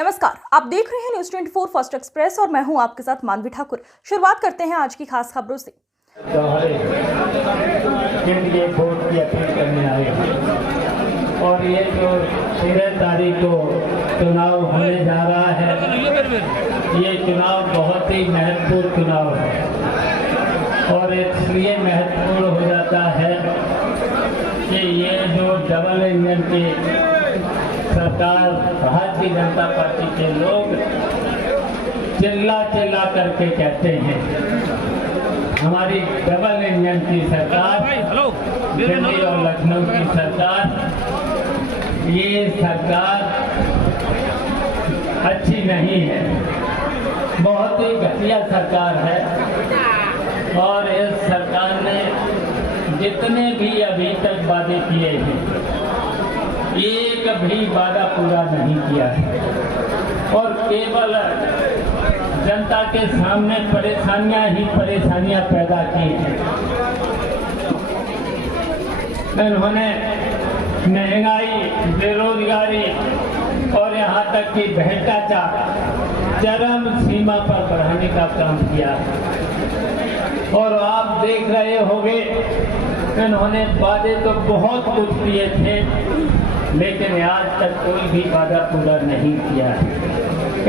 नमस्कार, आप देख रहे हैं न्यूज़ 24 फर्स्ट एक्सप्रेस और मैं हूं आपके साथ मानवी ठाकुर। शुरुआत करते हैं आज की खास खबरों से। लिए वोट की अपील करने आए और ये जो 13 तारीख को चुनाव होने जा रहा है, ये चुनाव बहुत ही महत्वपूर्ण चुनाव है और इसलिए महत्वपूर्ण हो जाता है कि ये जो डबल इंजन की सरकार भारतीय जनता पार्टी के लोग चिल्ला करके कहते हैं हमारी डबल इंजन की सरकार, दिल्ली और लखनऊ की सरकार, ये सरकार अच्छी नहीं है, बहुत ही घटिया सरकार है। और इस सरकार ने जितने भी अभी तक वादे किए हैं, एक भी वादा पूरा नहीं किया है और केवल जनता के सामने परेशानियां ही परेशानियां पैदा की हैं। उन्होंने महंगाई, बेरोजगारी और यहाँ तक कि भ्रष्टाचार चरम सीमा पर बढ़ाने का काम किया और आप देख रहे होंगे इन्होंने वादे तो बहुत कुछ किए थे, लेकिन आज तक कोई भी वादा पूरा नहीं किया है।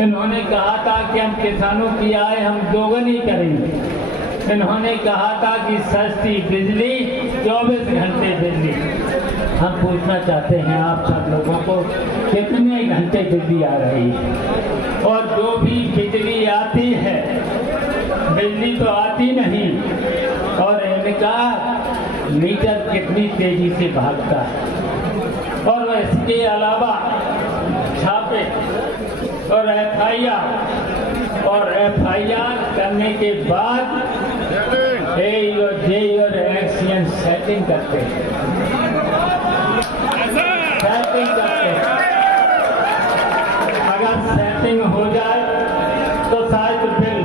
इन्होंने कहा था कि हम किसानों की आय हम दोगुनी करेंगे। इन्होंने कहा था कि सस्ती बिजली, 24 घंटे बिजली। हम पूछना चाहते हैं आप सब लोगों को, कितने घंटे बिजली आ रही है? और जो भी बिजली आती है, बिजली तो आती नहीं और इनका मीटर कितनी तेजी से भागता है। और इसके अलावा छापे और एफआईआर करने के बाद एक्शन सेटिंग करते हैं, अगर सेटिंग हो जाए तो शायद बिल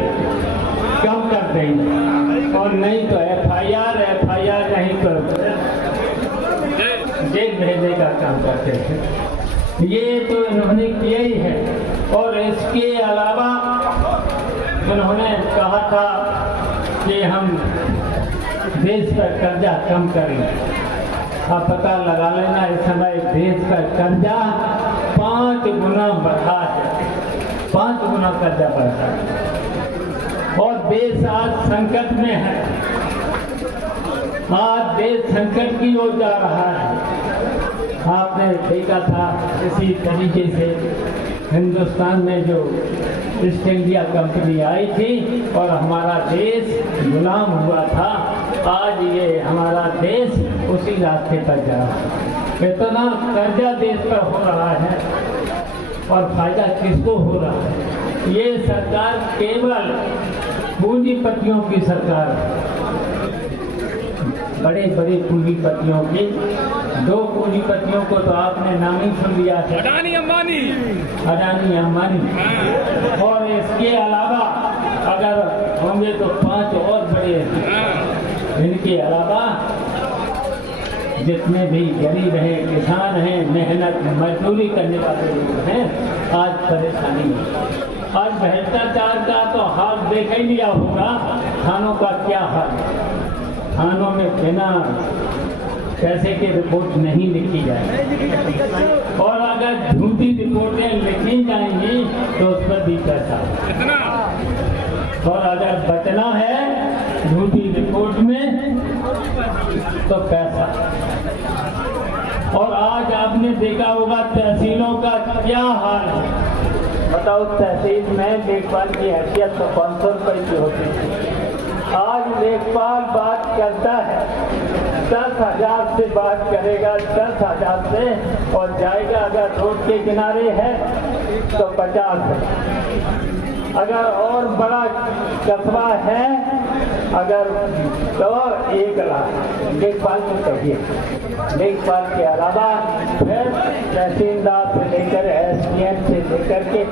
कम कर देंगे और नहीं तो एफआईआर नहीं तो जेल भेजने का काम करते हैं। ये तो इन्होंने किया ही है। और इसके अलावा उन्होंने कहा था कि हम देश पर कर्जा कम करेंगे। आप पता लगा लेना, इस समय देश का कर्जा 5 गुना बढ़ा है, 5 गुना कर्जा बढ़ा है और देश आज संकट में है। आज देश संकट की ओर जा रहा है। आपने देखा था इसी तरीके से हिंदुस्तान में जो ईस्ट इंडिया कंपनी आई थी और हमारा देश गुलाम हुआ था, आज ये हमारा देश उसी रास्ते पर जा रहा है। इतना कर्जा देश पर हो रहा है और फायदा किसको हो रहा है? ये सरकार केवल पूंजीपतियों की सरकार है, बड़े बड़े पूंजीपतियों की। 2 पूंजीपतियों को तो आपने नाम ही सुन लिया है, अडानी अंबानी। और इसके अलावा अगर होंगे तो 5 और बड़े हैं। इनके अलावा जितने भी गरीब हैं, किसान हैं, मेहनत मजदूरी करने वाले लोग हैं, आज परेशानी है। आज भ्रष्टाचार का तो हाल देखा ही लिया होगा, थानों का क्या हाल है। थानों में बिना पैसे की रिपोर्ट नहीं लिखी जाए और अगर झूठी रिपोर्टें लिखी जाएंगी तो उस पर भी पैसा, और अगर बचना है झूठी रिपोर्ट में तो पैसा। और आज आपने देखा होगा तहसीलों का क्या हाल है। बताओ, तहसील में लेखपाल की हैसियत तो 500 रुपए की होती थी, आज लेखपाल बात करता है 10,000 से बात करेगा, 10,000 से, और जाएगा अगर रोड के किनारे है तो 50 है। अगर और बड़ा कस्बा है अगर तो 1 लाख लेखपाल को चाहिए। लेखपाल के अलावा फिर तहसीलदार से लेकर एसडीएम से लेकर के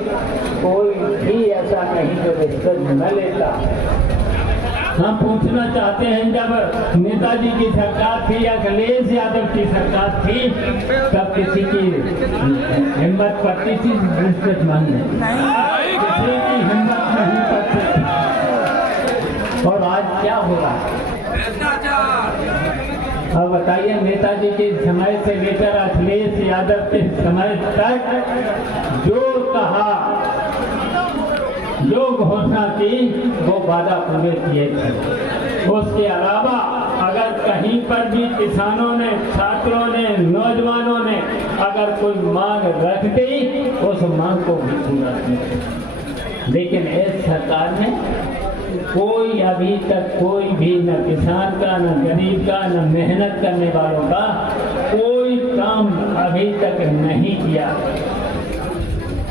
कोई भी ऐसा नहीं जो रिश्वत न लेता। हम पूछना चाहते हैं, जब नेताजी की सरकार थी या अखिलेश यादव की सरकार थी, तब किसी की हिम्मत पड़ती थी रिश्वत मांगने? किसी की हिम्मत नहीं पड़ती थी। और आज क्या हो रहा है? अब बताइए, नेताजी के समय से लेकर अखिलेश यादव के समय तक जो कहा, जो घोषणा की, वो वादा पूरे किए थे। उसके अलावा अगर कहीं पर भी किसानों ने, छात्रों ने, नौजवानों ने अगर कोई मांग रख दी, उस मांग को भी पूरा किया। लेकिन इस सरकार ने कोई अभी तक कोई भी, न किसान का, न गरीब का, न मेहनत करने वालों का कोई काम अभी तक नहीं किया।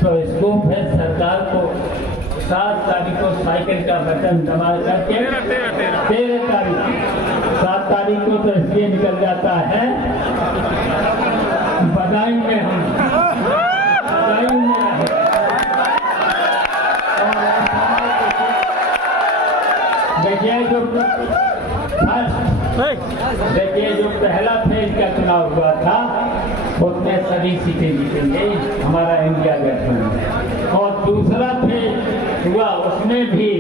तो इसको फिर सरकार को 7 तारीख को साइकिल का बटन दबा करके 13 तारीख 7 तारीख को तो इसलिए निकल जाता है बधाई में, हम बधाई में देखिए जो पहला फेज का चुनाव हुआ था, उसमें सभी सीटें जीतेंगे हमारा इंडिया गठबंधन, और दूसरा फेज हुआ उसमें भी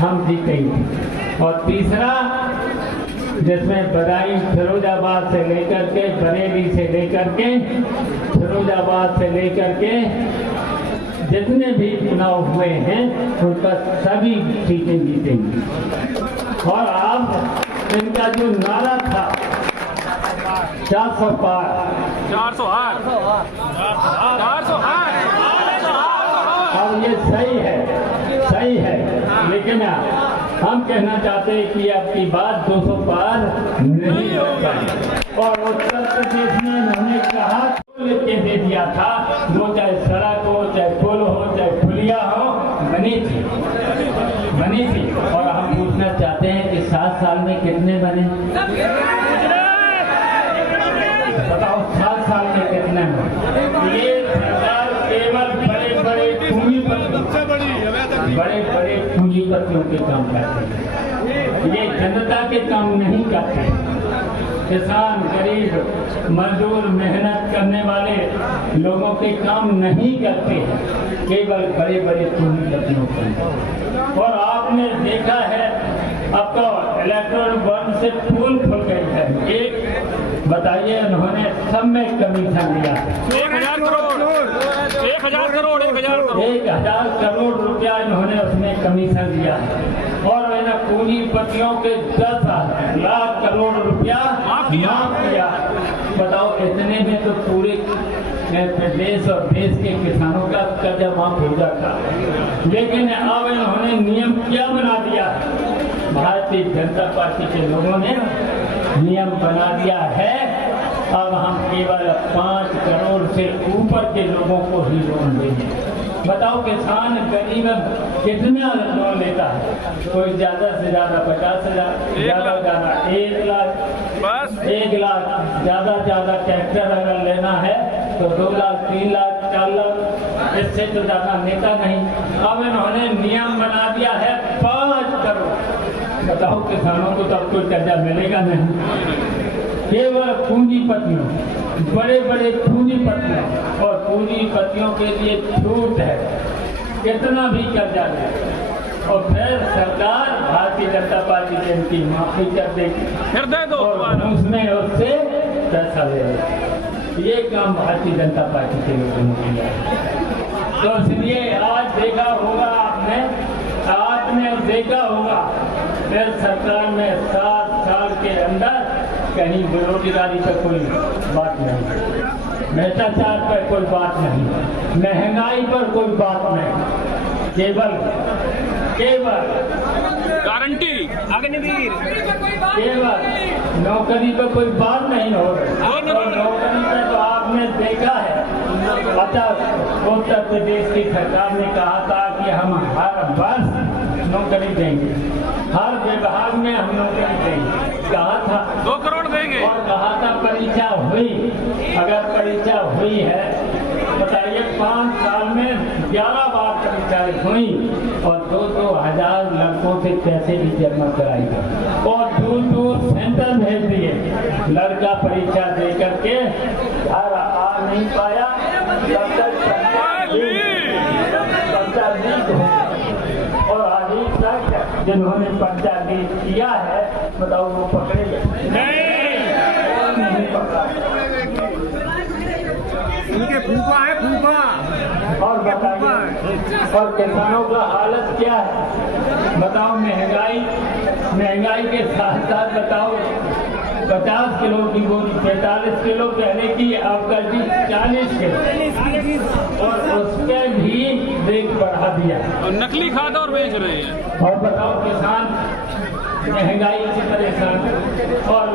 हम जीतेंगे, और तीसरा जिसमें बदायूं फिरोजाबाद से लेकर के, बरेली से लेकर के, फिरोजाबाद से लेकर के जितने भी चुनाव हुए हैं उनका सभी सीटें जीतेंगी। और अब इनका जो नारा था 400 पार, 400 हार, 400 हार। अब ये सही है, सही है, लेकिन हम कहना चाहते हैं कि आपकी बात 200 पार नहीं हो पाई। और उत्तर प्रदेश में उन्होंने कहा लिख के दे दिया था, वो चाहे सड़क हो, चाहे पुल हो, चाहे पुलिया हो, बनी थी। और हम पूछना चाहते हैं कि 7 साल में कितने बने? बताओ 7 साल में कितने बने? ये सरकार केवल बड़े बड़े पूंजीपतियों के काम करते हैं, ये जनता के काम नहीं करते। किसान, गरीब, मजदूर, मेहनत करने वाले लोगों के काम नहीं करते हैं, केवल बड़े बड़े पूंजीपतियों के। और आपने देखा है अब तो इलेक्ट्रॉन बॉन्ड से फूल खुल गई है। एक बताइए, उन्होंने सब में कमीशन लिया 1000 करोड़, 1000 करोड़, 1000 करोड़ रुपया इन्होंने उसमें कमीशन दिया है। और मैंने पूंजीपतियों के 10 लाख करोड़ रुपया माफ किया। बताओ, इतने में तो पूरे प्रदेश और देश के किसानों का कर्जा माफ हो जाता। लेकिन अब इन्होंने नियम क्या बना दिया? भारतीय जनता पार्टी के लोगों ने नियम बना दिया है, अब हम केवल 5 करोड़ से ऊपर के लोगों को ही लोन देंगे। बताओ, किसान गरीब कितना लोन लेता है? कोई ज्यादा से ज्यादा 50,000, ज्यादा 1 लाख, बस 1 लाख, ज्यादा ट्रैक्टर अगर लेना है तो 2 लाख, 3 लाख, 4 लाख, इससे तो ज्यादा नेता नहीं। अब इन्होंने नियम बना दिया है 5 करोड़। बताओ, किसानों को तब कोई कर्जा मिलेगा नहीं। केवल पूंजीपतियों, बड़े बड़े पूंजीपतियों, और पूंजीपतियों के लिए छूट है, कितना भी कर्जा ले, और फिर सरकार भारतीय जनता पार्टी से इनकी माफी कर देगी, फिर दे दो, और उसमें उससे पैसा ले। ये काम भारतीय जनता पार्टी के लोगों ने किया है। तो इसलिए आज देखा होगा आपने देखा होगा फिर सरकार में 7 साल के अंदर कहीं बेरोजगारी पर कोई बात नहीं, भ्रष्टाचार पर कोई बात नहीं, महंगाई पर कोई बात नहीं, केवल गारंटी अग्निवीर, केवल नौकरी पर कोई बात नहीं हो रही। और नौकरी पर तो आपने देखा है, उत्तर प्रदेश की सरकार ने कहा था कि हम हर वर्ष नौकरी देंगे, हर विभाग में हम नौकरी देंगे, कहा था 2 करोड़ देंगे, और कहा था परीक्षा हुई। अगर परीक्षा हुई है, बताइए 5 साल में 11 बार परीक्षा जांच हुई और 2-2 हजार लड़कों से पैसे भी जमा कराई और दूर सेंटर भेज दिए। लड़का परीक्षा दे करके घर आ नहीं पाया, जब तक पर्चा लीक हो और अभी तक जिन्होंने पर्चा लीक किया है बताओ वो पकड़े गए नहीं पकड़ा। उनके फूफा है फूफा। और बताइए और किसानों का हालत क्या है बताओ। महंगाई के साथ साथ बताओ 50 किलो की बोरी 45 किलो पहले की अब कर दी 40 किलो और उसके भी रेट बढ़ा दिया और नकली खाद और बेच रहे हैं। और बताओ किसान महंगाई से परेशान और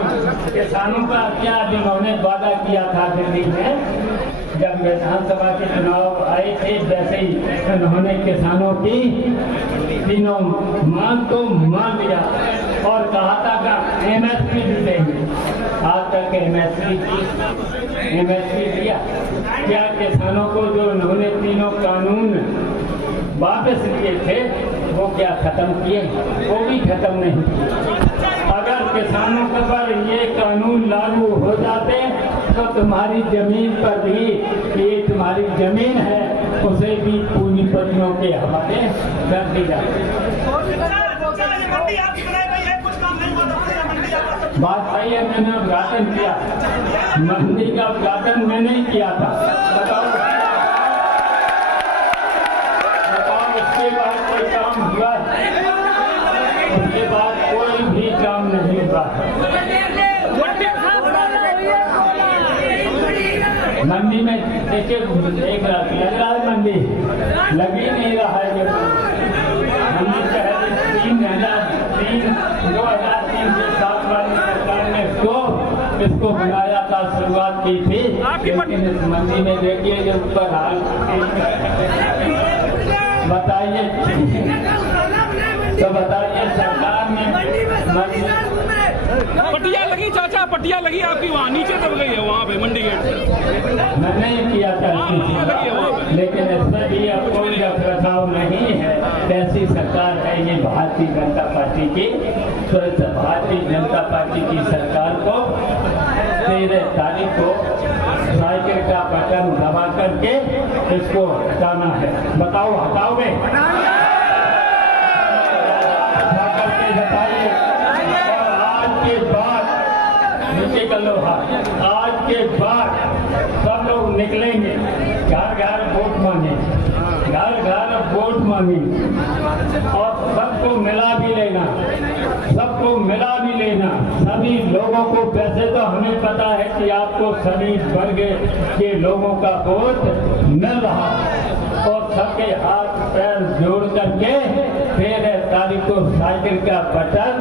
किसानों का क्या जिन्होंने वादा किया था दिल्ली में जब विधानसभा के चुनाव आए थे वैसे ही उन्होंने किसानों की तीनों मांग को मान लिया और कहा था कि एमएसपी भी देंगे। आज तक एमएसपी दिया क्या? किसानों को जो उन्होंने तीनों कानून वापस लिए थे वो क्या खत्म किए? वो भी खत्म नहीं किए। अगर किसानों के पर ये कानून लागू हो जाते तो तुम्हारी जमीन पर भी ये तुम्हारी जमीन है उसे भी पूंजीपतियों के हवाले कर दी जाती। बात सही है, मैंने उद्घाटन किया, मंडी का उद्घाटन मैंने ही किया था। बताओ इसके बाद कोई काम हुआ? उसके बाद कोई भी काम नहीं हुआ। मंडी में देखिए एक लग रहा है, मंडी लगी नहीं रहा है। मंडी पहले 2003 से 7 वाली सरकार ने इसको बनाया था, शुरुआत की थी, लेकिन इस मंडी में देखिए जो ऊपर हाल बताइए तो बताइए सरकार ने पट्टियाँ लगी चाचा, पट्टियाँ लगी आपकी वहाँ नीचे दब गई है वहाँ पे मंडी गेट से। मैंने ही किया था लेकिन इसमें भी अब कोई रखरखाव नहीं है। कैसी सरकार है ये भारतीय जनता पार्टी की? तो इस भारतीय जनता पार्टी की सरकार को 13 तारीख को साइकिल का बटन दबा करके इसको हटाना है। बताओ हटाओगे? हटा करके बताइए। और आज के बाद नीचे कर लो हाथ, आज के बाद सब लोग निकलेंगे, घर घर वोट मांगे, घर घर वोट मांगे और सबको मिला भी लेना, सबको मिला भी लेना। सभी लोगों को, वैसे तो हमें पता है कि आपको सभी वर्ग के लोगों का वोट मिल रहा और सबके हाथ पैर जोड़ करके 13 तारीख को साइकिल का बटन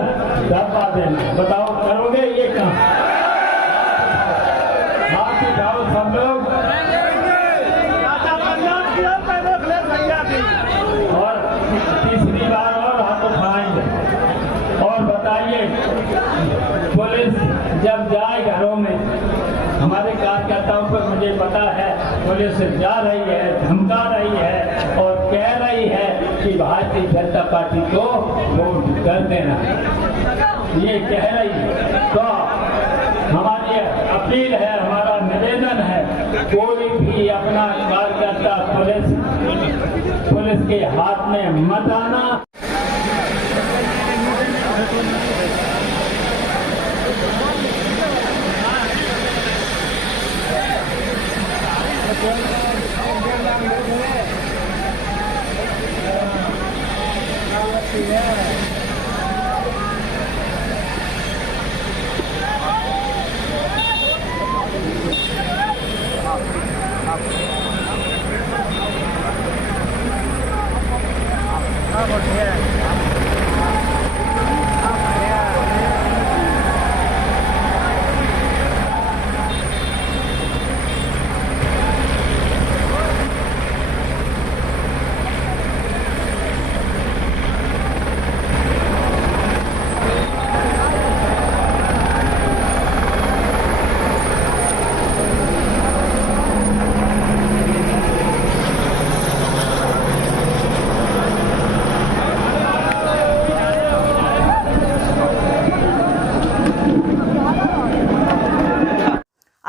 दबा देना। बताओ करोगे ये काम? हाथ उठाओ सब लोग और तीसरी बार और हाथ उठाएंगे। और बताइए पुलिस जब जाए घरों में, हमारे कार्यकर्ताओं पर मुझे पता है पुलिस जा रही है, धमका रही है और कह रही है कि भारतीय जनता पार्टी को वोट कर देना, ये कह रही है। तो हमारी अपील है, हमारा निवेदन है, कोई भी अपना कार्यकर्ता पुलिस के हाथ में मत आना।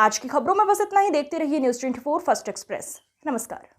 आज की खबरों में बस इतना ही। देखते रहिए न्यूज़ 24 फर्स्ट एक्सप्रेस। नमस्कार।